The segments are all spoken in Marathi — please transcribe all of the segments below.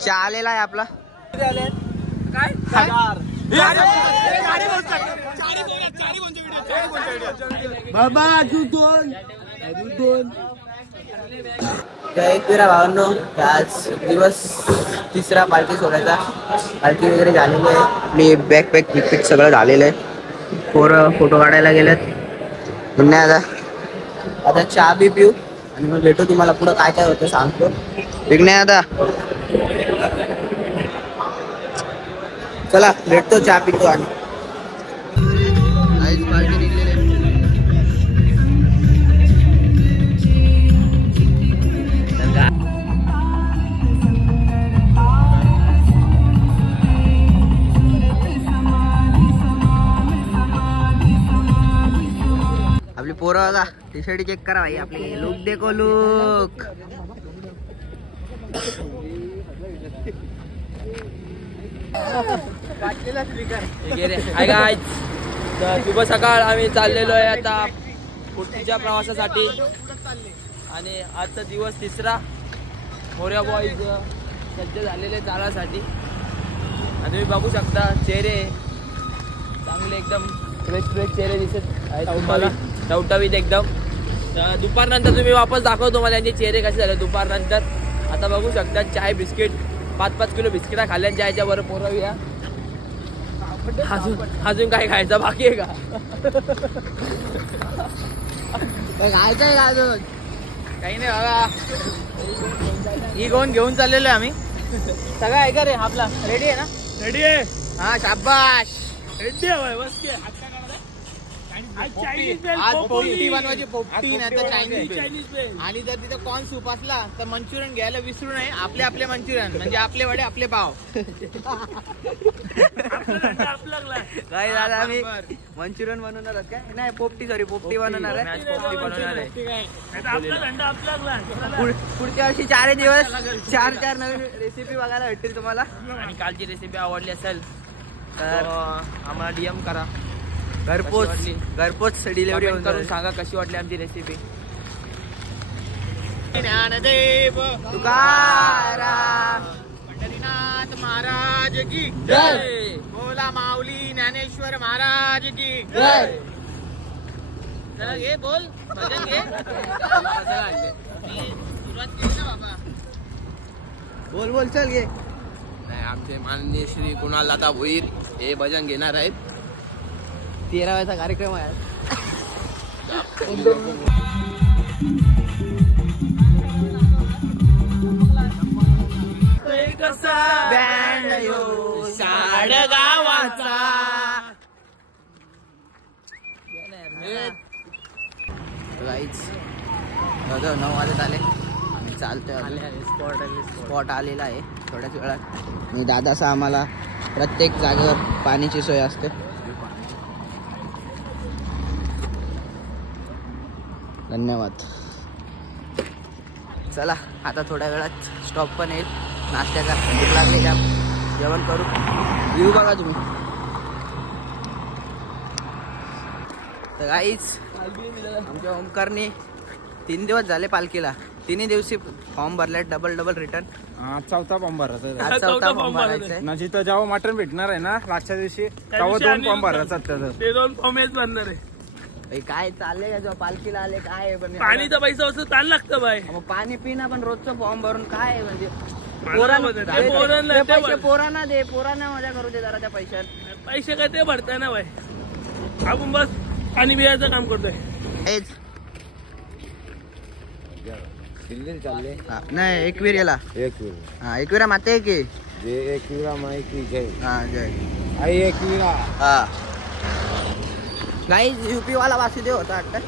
चहा आलेला आहे आपला काय बाबा एक वेळा भावांनो आज दिवस तिसरा पालखी सोडायचा. पालखी वगैरे झालेली आहे. आपली बॅकपॅक पिकपिक सगळं झालेलं आहे. पोरं फोटो काढायला गेलेत. आता चहा बी पिऊ आणि मग भेटू तुम्हाला पुढं काय काय होतं सांगतो. विघ्ने आता चला भेटतो चहा पितो आणि पालखी निघलेली आहे. आपली पोरं बघा टी शर्ट चेक करा भाई. आपले लुक देखो लुक. शुभ सकाळ. आम्ही चाललेलो आहे आता पुढच्या प्रवासासाठी आणि आजचा दिवस तिसरा. मोर्या बॉईज सज्ज झालेले चालासाठी आणि तुम्ही बघू शकता चेहरे चांगले एकदम फ्रेश फ्रेश चेहरे दिसत आहेत तुम्हाला टवटवीत एकदम. दुपारनंतर तुम्ही वापस दाखवतो मला यांचे चेहरे कसे झाले दुपारनंतर. आता बघू शकता चाय बिस्किट 5-5 किलो बिस्किटा खाल्ल्या चायच्या बरं पोरं या. अजून काय खायचं बाकी आहे का? खायचं आहे का अजून? काही नाही बाबा. ही गोन घेऊन चाललेलो आहे आम्ही. सगळं आहे का रे आपला रेडी आहे ना? रेडी आहे. हा शाबाश. रेडी आहे बस के. आज पोपटी बनवायची. पोपटी नाही तर चायनीज. आणि जर तिथे कॉर्न सूप असला तर मंचुरियन घ्यायला विसरू नये. आपले आपले मंचुरियन म्हणजे आपले वडे आपले पाव. काय झालं आम्ही मंचुरियन बनवणार आहोत काय? नाही पोपटी सॉरी पोपटी बनवणार आहे. पोपटी बनवणार आहे. पुढच्या वर्षी 4 दिवस 4 नवीन रेसिपी बघायला भेटतील तुम्हाला. आणि कालची रेसिपी आवडली असेल तर आम्हाला DM करा. घरपोच डिलिव्हरी करून सांगा कशी वाटली आमची रेसिपी. ज्ञानदेव तुकाराम पंढरीनाथ महाराज की जय. बोला माऊली ज्ञानेश्वर महाराज की जय. चला घे बोल भजन घे. सुरुवात केली ना बाबा. बोल चल घे. नाही आमचे माननीय श्री कुणाल दादा भोईर हे भजन घेणार आहेत. 13वाचा कार्यक्रम आहे. गावाचा 9 वाजत आले. आम्ही चालतोय. स्पॉट आलेला आहे थोड्याच वेळात. आणि दादाचा आम्हाला प्रत्येक जागेवर पाण्याची सोय असते. धन्यवाद. चला आता थोड्या वेळात स्टॉप पण येईल. नाश्त्याचा भूक लागली का जेवण करू. येऊ बघा तुम्ही. तर गाईच आमच्या ओमकारने 3 दिवस झाले पालखीला. 3 दिवशी फॉर्म भरले. Double return. चौथा फॉर्म भरायचा. आज चौथा फॉर्म भरायचा आहे. ना जिथं जेव्हा मटण भेटणार आहे ना लास्टच्या दिवशी तेव्हा 2 फॉर्म भरायचा. ते 2 फॉर्मच भरणार आहे. काय चाललंय का जेव्हा पालखीला आले काय पाणीचा पैसा असं ताण लागतं बाय. मग पाणी पिणं पण रोजचं फॉर्म भरून काय म्हणजे पोरांना दे. पोरांना मजा करू दे जरा त्या पैशात. पैसे काय ते भरताय ना बाय. आपण बस पाणी बियाचं काम करतोय. नाही एकविरा हा एकविरा माते आहे की एकविरा माहिती जय. हा जय आई एकविरा. हा गाईज UP वाला वासुदेव होता वाटतं.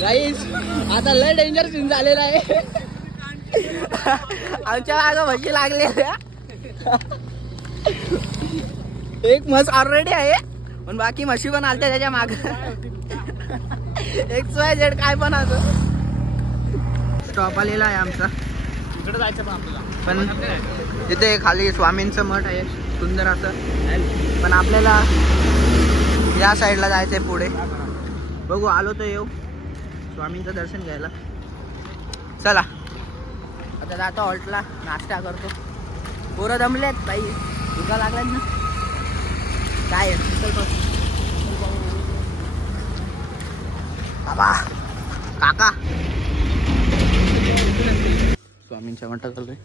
गाईज आता लय डेंजर सीन झालेला आहे. आमच्या मागं म्हशी लागले. एक म्हस ऑलरेडी आहे पण बाकी म्हशी पण आलत्या त्याच्या माग. XYZ काय पण असं. स्टॉप आलेला आहे आमचा. इकडे जायचं पण तिथे खाली स्वामींचं मठ आहे सुंदर असं. पण आपल्याला या साईडला जायचंय पुढे. बघू आलो तर येऊ स्वामींचं दर्शन घ्यायला. चला आता जातो हॉल्टला, नाश्ता करतो. पोरं दमलेत बाई, भुका लागल्यात ना. काय बाबा काका स्वामींच्या मठात चाललोय.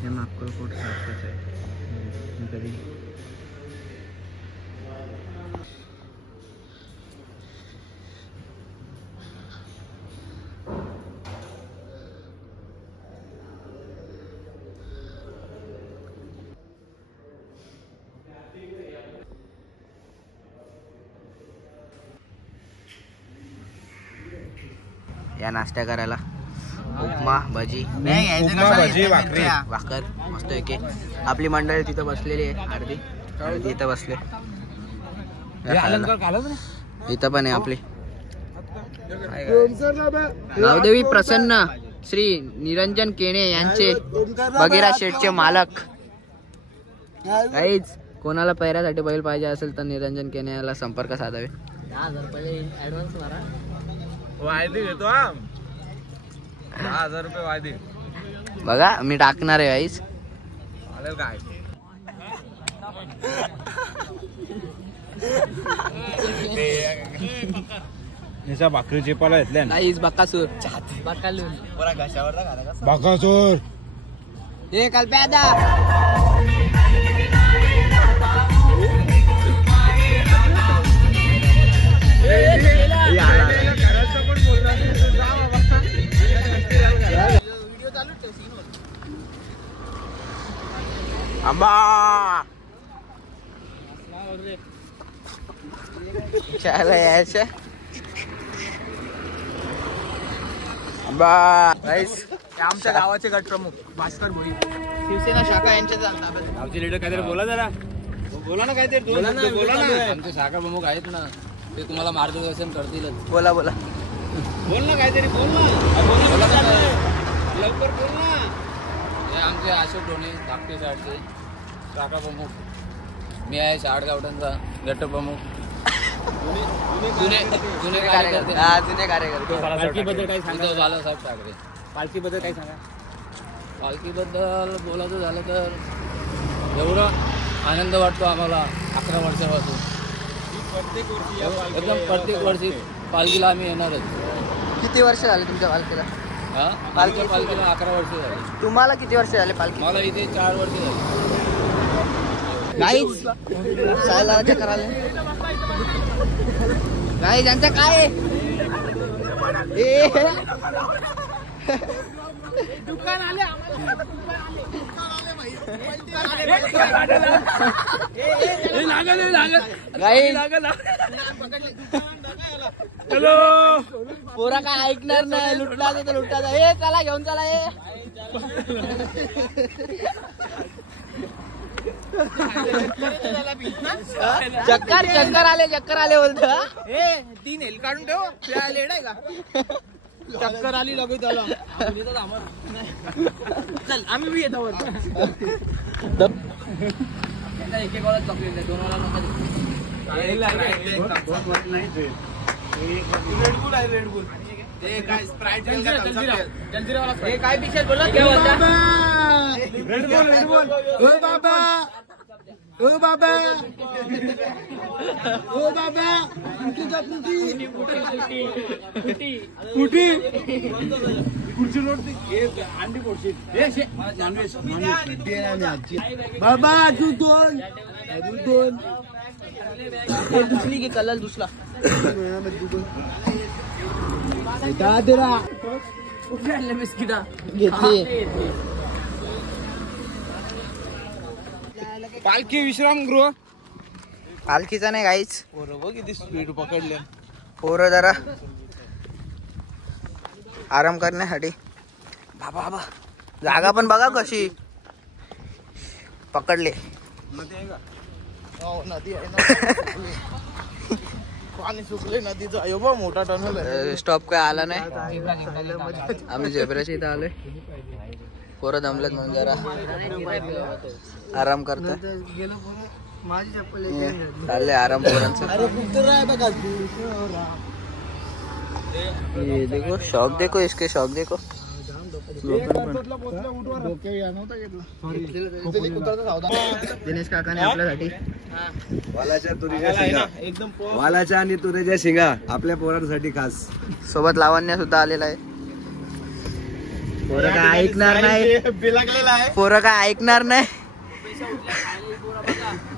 हे अक्कलकोट सारखंच आहे कधी. या नाश्ता करायला उपमा भजी भाकर मस्त आहे की. आपली मंडळी तिथं बसलेली आहे, अर्धी इथं बसले. इथं पण आहे आपली गावदेवी प्रसन्न श्री निरंजन केणे यांचे बगीरा शेठचे मालक. काहीच कोणाला पैऱ्यासाठी बैल पाहिजे असेल तर निरंजन केणे याला संपर्क साधावे. 10,000 रुपये ऍडव्हान्स मारा. वायदे घेतो हा, 10,000 रुपये वायदे. बघा मी टाकणार आहे गाईस. चालेल काय याच्या भाकरी चेपाला घेतल्या गाईस. बकासूर बकालून बकासूर हे कल्प्यादा आंबा चला यायचं आंबा. आमच्या गावाचे गट प्रमुख भास्कर भोई, शिवसेना शाखा यांच्या गावचे लीडर काहीतरी बोला जरा, बोला ना काहीतरी, बोला ना. आमचे शाखा प्रमुख आहेत ना, ते तुम्हाला मार्गदर्शन करतीलच. बोला बोला बोल ना काहीतरी, बोल ना लवकर बोल ना. हे आमचे अशोक ढोणे धाकटे साईडचे शाखा प्रमुख. मी आहे शाळगावठांचा गट प्रमुख. जुने कार्यकर्ते. जुने कार्यकर्ते. पालखीबद्दल काही सांगा. बालासाहेब ठाकरे. पालखीबद्दल काही सांगा. पालखीबद्दल बोलायचं झालं तर एवढं आनंद वाटतो आम्हाला 11 वर्षापासून. एकदम प्रत्येक वर्षी पालखीला आम्ही येणारच. किती वर्ष झाले तुमच्या पालखीला? हा, पालखीला 11 वर्ष झाली. तुम्हाला किती वर्ष झाले पालखी? मला इथे 4 वर्ष झाली. गाईज चक्कर आले. गाईज यांचं काय दुकान आले हॅलो. पोरा काय ऐकणार नाही. लुटला तर लुटला. हे चला घेऊन चला. हे चक्कर चक्कर आले बोलतो. 3 हेल काढून ठेव. लेड आहे का? चक्कर आली लगेच त्याला. चल आम्ही बी येतो. एक एक वाला चॉकलेट आहे, 2 वाला नका देऊ. रेडबुल आहे, रेडबुल. ते काय स्प्राइट हे काय पिक्चर बोला? Red Bull, Red Bull. ओ बाबा, ओ बाबा, ओ बाबा. कुठे खुर्ची रोडते अंडी पोडशील. बाबा तू 2 दुसरी की कलर दुसरा बिस्किटा घेतली. पालखी विश्रामगृह. पालखीचा नाही गाईच. बरोबर किती स्पीड पकडले. पोरं जरा आराम करण्यासाठी. बाबा बाबा जागा पण बघा कशी पकडले. नदी आहे का? नदी आहे. पाणी सुकले नदीचं. अयो बा मोठा टनल आहे. स्टॉप काय आला नाही. आम्ही झेब्राच्या इथं आलोय. पोरं दमलेत म्हणून जरा आराम करतात. चालले आराम पोरांचं. ये देखो शौक, देखो इसके शौक देखो। दिनेश काकाने आपल्यासाठी वालाच्या आणि तुरीच्या शिंगा आपल्या पोरांसाठी खास. सोबत लावण्य सुद्धा आलेला आहे. पोरं काय ऐकणार नाही, पोरं काय ऐकणार नाही.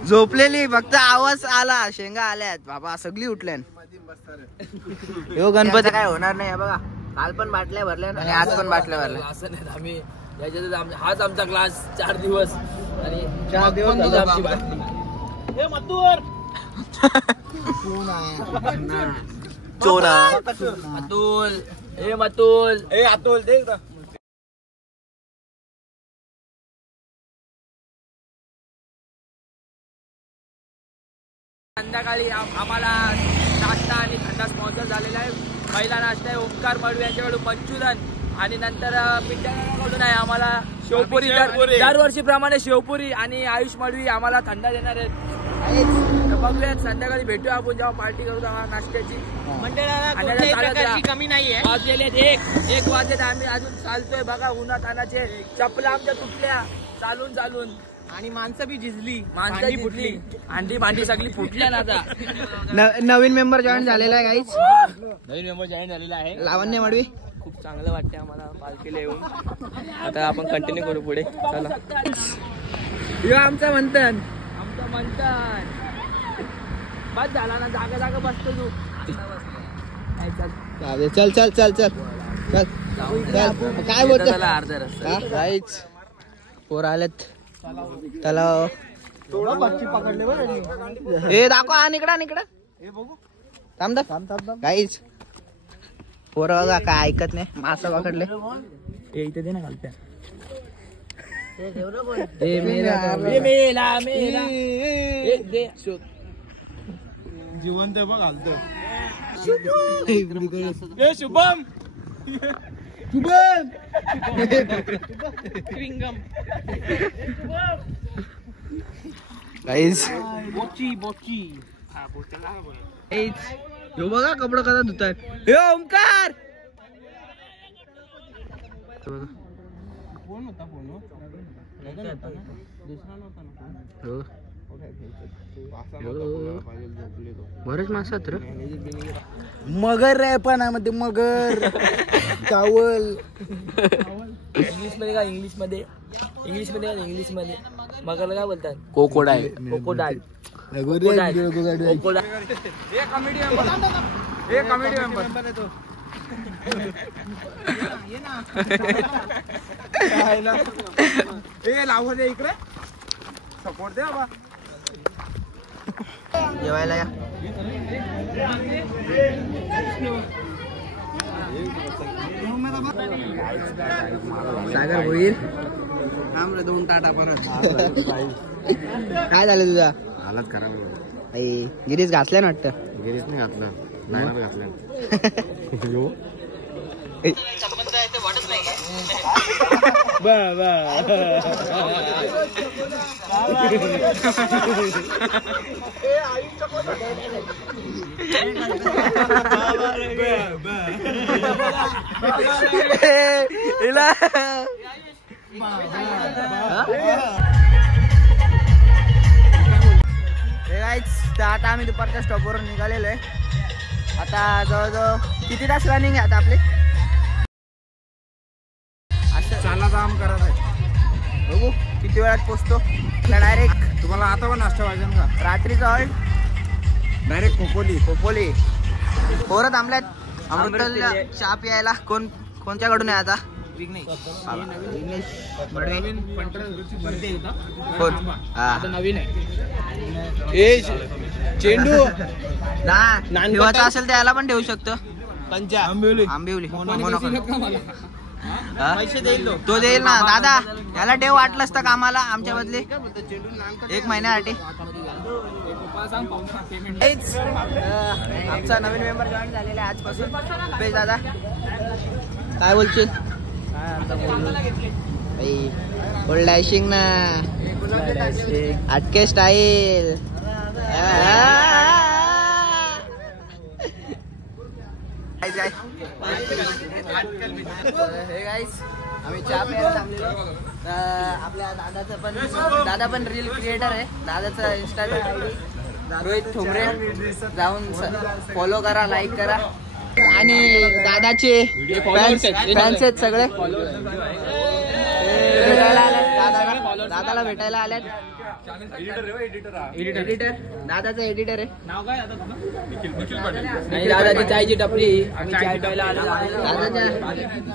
झोपलेली, फक्त आवाज आला, शेंगा आल्यात बाबा, सगळी उठल्या. हो गणपती काय होणार नाही. बघा काल पण बाटल्या भरल्या आणि आज पण बाटल्या भरल्या. असं नाही, आम्ही याच्यात हाच आमचा क्लास 4 दिवस आणि 4 दिवस आमची बाटली. चोरा अतुल, हे मतुल, ए अतुल दे एकदा. संध्याकाळी आम्हाला नाश्ता आणि थंडा स्पॉन्सर झालेला आहे. पहिला नाश्ता आहे ओमकार मडवी यांच्याकडून मंचुरन आणि नंतर पिंट्याकडून आहे आम्हाला शेवपुरी. दरवर्षीप्रमाणे शेवपुरी आणि आयुष मडवी आम्हाला थंडा देणार आहेत. बघूयात संध्याकाळी भेटूया आपण जेव्हा पार्टी करू नाश्त्याची. मंडळाला कमी नाहीये. वाजलेले 1 वाजले आम्ही अजून चालतोय. बघा उन्हात तानाचे चपला आमच्या तुटल्या चालून चालून आणि माणसं बी झिजली, माणसं फुटली, अंडी भांडी सगळी फुटल्या ना. आता नवीन मेंबर जॉईन झालेला आहे गाईच. नवीन मेंबर जॉईन झालेला आहे लावण्य मडवी. खूप चांगलं वाटते आम्हाला पालखीला येऊन. आता आपण कंटिन्यू करू पुढे. चला आमचं मंथन बस झाला ना. जागा जागा बसतो तू. चल चल चल चल चल. काय बोलतो अर्धा रस्ता गाईच. पोर आलेत तलाव. हे दाखव. आणि इकडं थांब गाईच. पोरं बघा काय ऐकत नाही. मासा पकडले. इथे दे ना घालत्या. जिवंत बघ घालतो. शुभम गाईज बोची ह्यो बघा कपडा कसा धुताय. हे ओमकार कोण होता फोन? बरेच मासात रे. मगर आहे पाण्यामध्ये मगर. कावल. इंग्लिश मध्ये काय? इंग्लिश मध्ये मगरला काय बोलतात? कोकोडाईल. कोकोडाईल. लावू दे इकडे. सपोर्ट दे बाबा. जेवायला या. सागर होईल. थांब रे 2 टाटा परत. काय झालं तुझा? हालत खराब. गिरीस घातल्या ना वाटतं. गिरीस नाही घातलं, नाही घातलं. आता आम्ही दुपारच्या स्टॉपवरून निघालेलो आहे. आता जवळजवळ किती तास रनिंग आहे आता आपले? असं चाला काम करत आहे. बघू किती वेळात पोचतो. डायरेक्ट तुम्हाला आता पण नाश्ता पाहिजे का? रात्रीचा हॉल्ट डायरेक्ट खोपोली. पोरं थांबल्यात अमृतला चहा प्यायला. कोणत्याकडून आहे आता? विघ्नेश कोण? नवीन आहे. चेंडू ठेवायचा असेल तर याला पण ठेवू शकतो. आंबिवली पैसे देईल तो देईल ना दादा. याला ठेव वाटलंच तर कामाला आमच्या बदली 1 महिन्यासाठी. आमचा नवीन मेंबर जॉईन झालेला आहे आजपासून. रुपेश दादा काय बोलशील? फुल डॅशिंग ना. अटके स्टाईल. हे गाईस आम्ही चहा प्यायला थांबलेलो. आपल्या दादा पण रील क्रिएटर आहे. दादाचा इंस्टाग्राम ID रोहित ठोंबरे, जाऊन फॉलो करा, लाईक करा. आणि दादाचे फॅन्स आहेत सगळे. भेटायला आल्यात दादाला भेटायला आल्यात. एडिटर दादाचा एडिटर आहे. नाव काय आणि दादाची चायची टपरी. आम्ही चाय प्यायला आलो. दादाच्या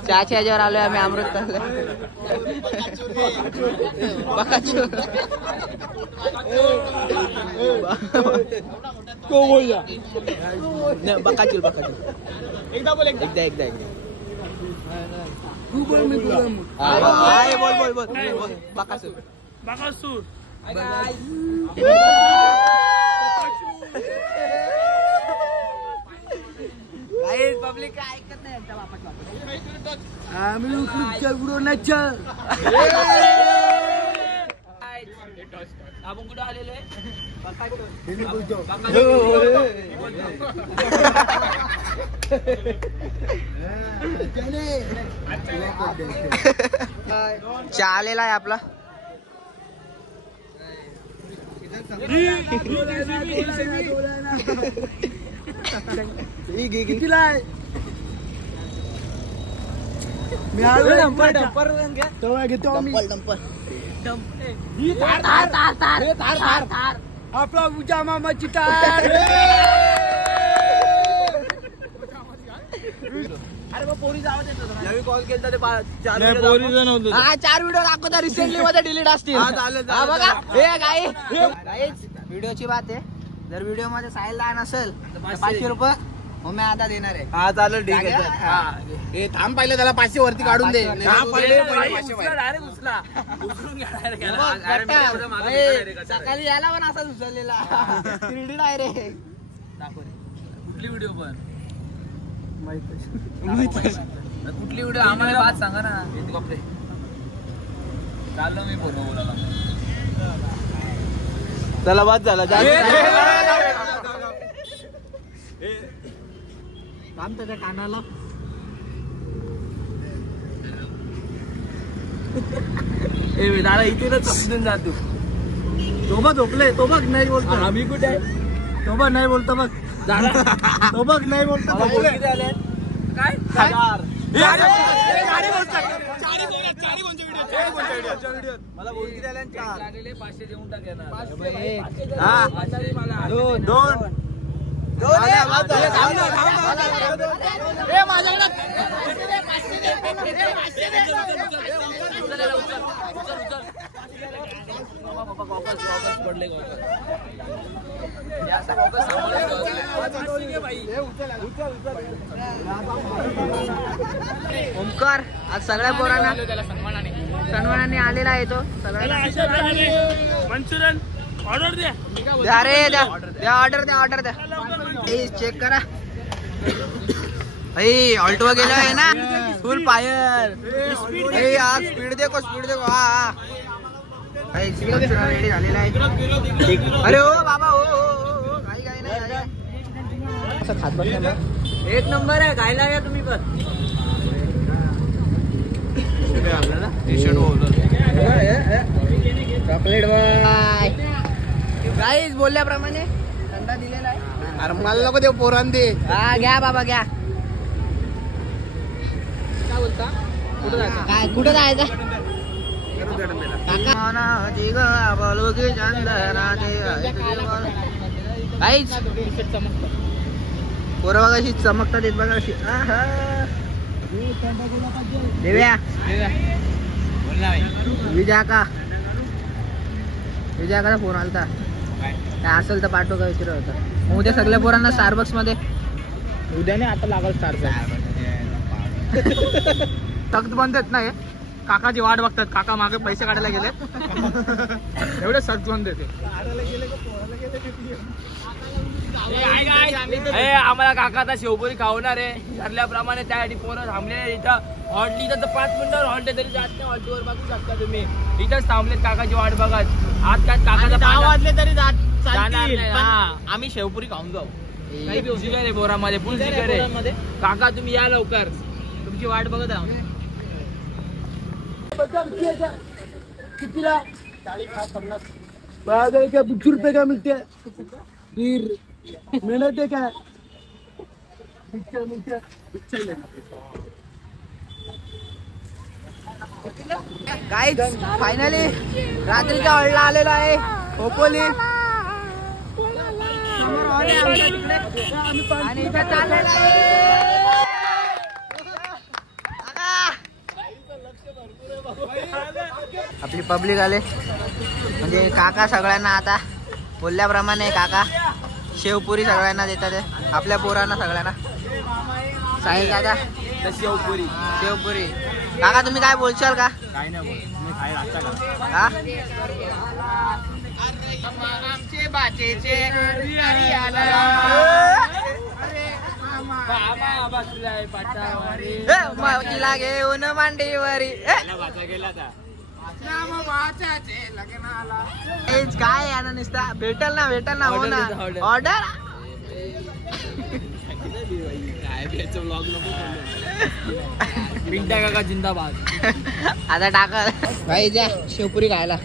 चहाच्या ह्याच्यावर आलोय आम्ही. अमृत बकाचूर एकदा बोल बकासूर बाकासूर पब्लिक काय ऐकत नाही यांच्या बापाच्या. आपण कुठे आलेलो आहे? चहा आलेला आहे आपला. कितीला आहे? मी आपला उजा मामाची तार. अरे मग पोरी जावं देत कॉल केला ते 4 व्हिडिओ दाखवता रिसेंटली मध्ये डिलीट असतील. बघा हे गाईज व्हिडिओची बात आहे. जर व्हिडिओ मध्ये साहिल लहान असेल तर 500 रुपये मग मी आता देणार आहे. हा चालेल ठीक आहे. थांब पाहिलं त्याला 500 वरती काढून दे. सकाळी याला पण असाच उचललेला. डायरेक्ट कुठली व्हिडिओ पण कुठली व्हिडिओ आम्हाला बात सांगा ना. चाललो मी बोलायला. चला बाद झाला. थांब त्याच्या कानाला. दादा इथूनच समजून जातो. तो बघ झोपले. तो बघ नाही बोलतो. आम्ही कुठे आहे? तो बघ नाही बोलतो. बघ तो बघ नाही बोलतो. काय मला बोलकी द्यायला 500 देऊन टाकेल. 2 ओमकार आज सगळ्या पोरांना सन्मानाने आलेला आहे. तो सगळ्यांना मंचुरियन ऑर्डर द्या. द्या रे द्या ऑर्डर द्या. चेक करा. ऑल्टो गेलो आहे ना फुल फायर. स्पीड देखो. हा रेडी झालेला आहे. अरे हो बाबा हो काही नाही. खात बस. एक नंबर आहे. खायला या तुम्ही पण. चॉकलेट बाय गाईज बोलल्याप्रमाणे थंडा दिलेला आहे. अरे मला नको देऊ पोरान दे. हा घ्या बाबा घ्या. काय बोलता? कुठं जायचं? पोरं बघा अशी चमकतात येत बघा अशी. देव्या विजयाचा फोन आलता. काय असेल तर पाठव का विचारत होता. मग उद्या सगळ्या पोरांना स्टारबक्स मध्ये. उद्या नाही आता लागल स्टारबक्स. सक्त बंद आहेत ना हे. काकाची वाट बघतात. काका मागे पैसे काढायला गेलेत. एवढे सक्त बंद येते. आम्हाला काका आता शेवपुरी खावणार आहे ठरल्याप्रमाणे. त्यासाठी पोरं थांबले इथं. हॉल्ट इथं 5 मिनिटावर हॉल्ट तरी जात नाही. हॉल्टीवर बघू शकता तुम्ही. इथंच थांबलेत काकाची वाट बघत. आज काय काकाचा 10 वाजले तरी जाणार नाही. आम्ही शेवपुरी खाऊन जाऊ. फुल जिगर आहे बोरामध्ये, फुल जिगर आहे. काका तुम्ही या लवकर, तुमची वाट बघत आहोत. कितीला? 50 रुपये का मिळते? मेहनत आहे का? गाईज फायनली रात्रीच्या हॉलला आलेलो आहे खोपोली. आणि इथे चाललेलं आहे. आपली पब्लिक आले म्हणजे काका सगळ्यांना आता बोलल्याप्रमाणे काका शेवपुरी सगळ्यांना देतात आहे. आपल्या पोरांना सगळ्यांना. साहिल दादा शेवपुरी. शेवपुरी. काका तुम्ही काय बोलशाल का? काय नाही बोल, मी खायला आता का? हा? तिला घेऊन मांडीवरी. काय याना नुसता भेटल ना हो ना. ऑर्डर पिंट्या काका जिंदाबाद. आता टाका भाई द्या शेवपुरी खायला.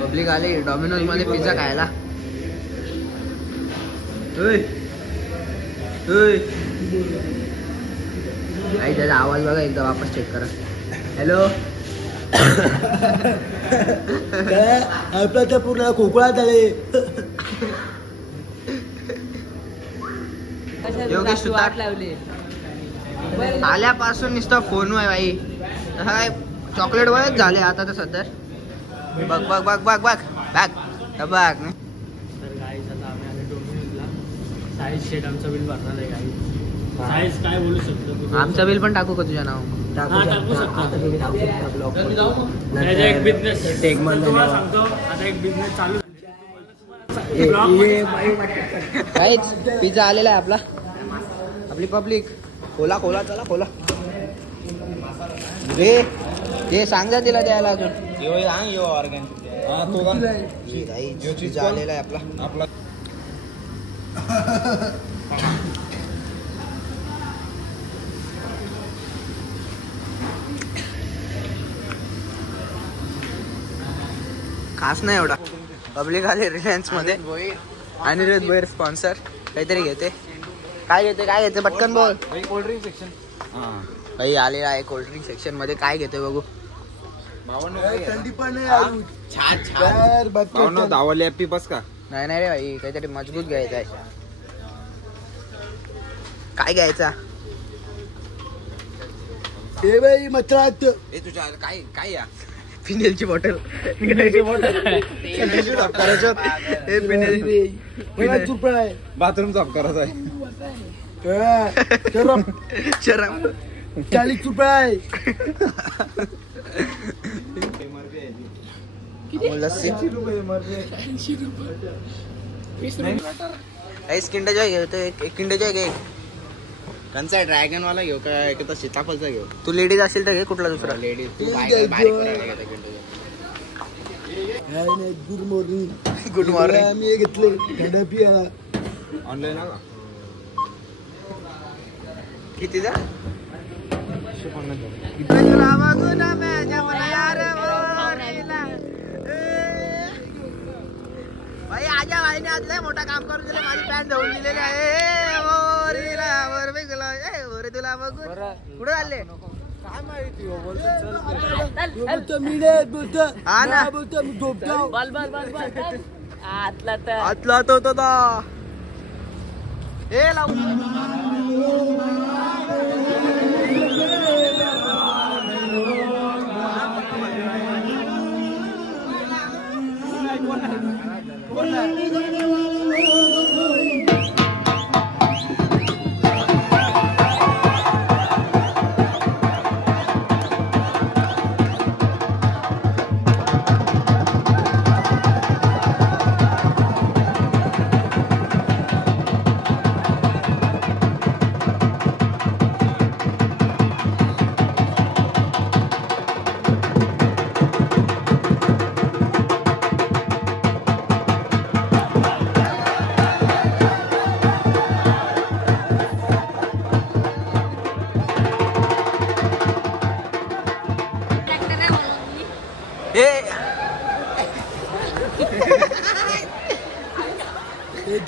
पब्लिक आली डॉमिनोज मध्ये पिझ्झा खायला. आई त्याचा आवाज बघा एकदा वापस चेक करा. हॅलो. आपला तर पूर्ण कोकणात आले. योगेश सुतार आल्यापासून नुसतं फोन आहे भाई. हाय चॉकलेट वयच झाले आता तर सध्या. बघ बघ बघ बघ बघ बघ बघ. साईज शेट आमचं बिल भरणार आहे काही. साईज काय बोलू शकतो? आमचं बिल पण टाकू का तुझ्या नाव? टाकू शकतो. एक बिझनेस तुम्हाला सांगतो आता, एक बिझनेस चालू. पिझ्झा आलेला आहे आपला. आपली पब्लिक खोला खोला चला खोला. हे सांग जा तिला द्यायला अजून. पिझ्झा आलेला आहे आपला. खास नाही एवढा. पब्लिक आले रिलायन्स मध्ये. अनिरुद्ध भोईर स्पॉन्सर. काहीतरी घेते. काय घेते पटकन बोल. Cold drink section. भाई आलेला आहे कोल्ड्रिंक सेक्शन मध्ये. काय घेते बघू. थंडी पण छान धावले हॅपी बस का? नाही रे भाई काहीतरी मजबूत घ्यायचं आहे. काय घ्यायचा? हे बाई मत्रात तुझ्या काय काय या फिनेलची बॉटल. बाथरूम साफ करायचा आहे. 40 रुपये. लस्सी. किंडर जॉय घेतो. एक किंडर जॉय घे. कंचा ड्रॅगन वाला घेऊ का सीताफळचा घेऊ? तू लेडीज असेल तर घे कुठला दुसरा. Ladies good morning. Good morning. आम्ही हे घेतले थंड पियाला. ऑनलाईन का कितीचा? भाई आजा भाईने आज लय मोठा काम करून दिलं. माझी पॅन्ट धुवून दिलेली आहे. तुला बघून कुठे चालले? काय माहिती बोलतो मी नाही बोलतो. हा ना बोलतो मी झोपतो. आतला तो हे लावून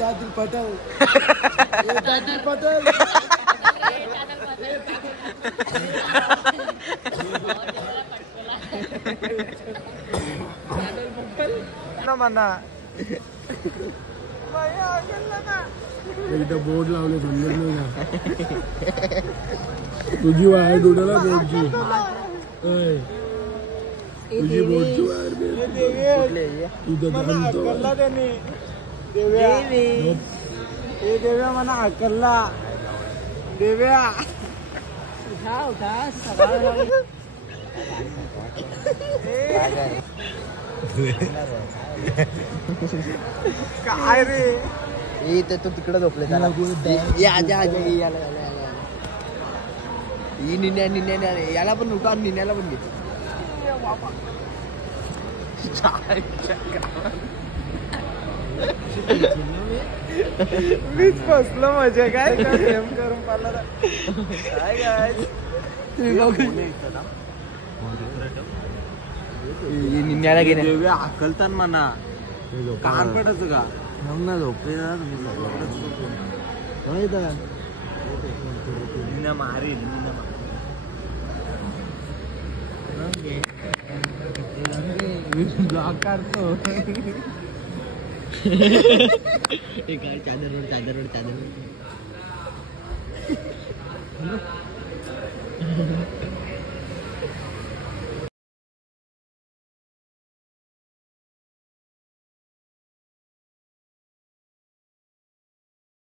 चादर पटल चादर पटल म्हणा एकदा बोर्ड लावले समजत नाही ना तुझी वायर डोडाला बोर्डची तुझी बोर्डची वायर देव्या म्हणा अकल्ला देव्या काय रे ते तो तिकडे झोपले त्याला आजा आजा ही निन्या याला पण उठा आणि निन्याला पण घे मीच फसलो मजा काय प्रेम करून पाला काय काय निन्याला घेणे देव्या अकलतान म्हणा कान पडच का ना झोपले मारील ब्लॉक करतो चादर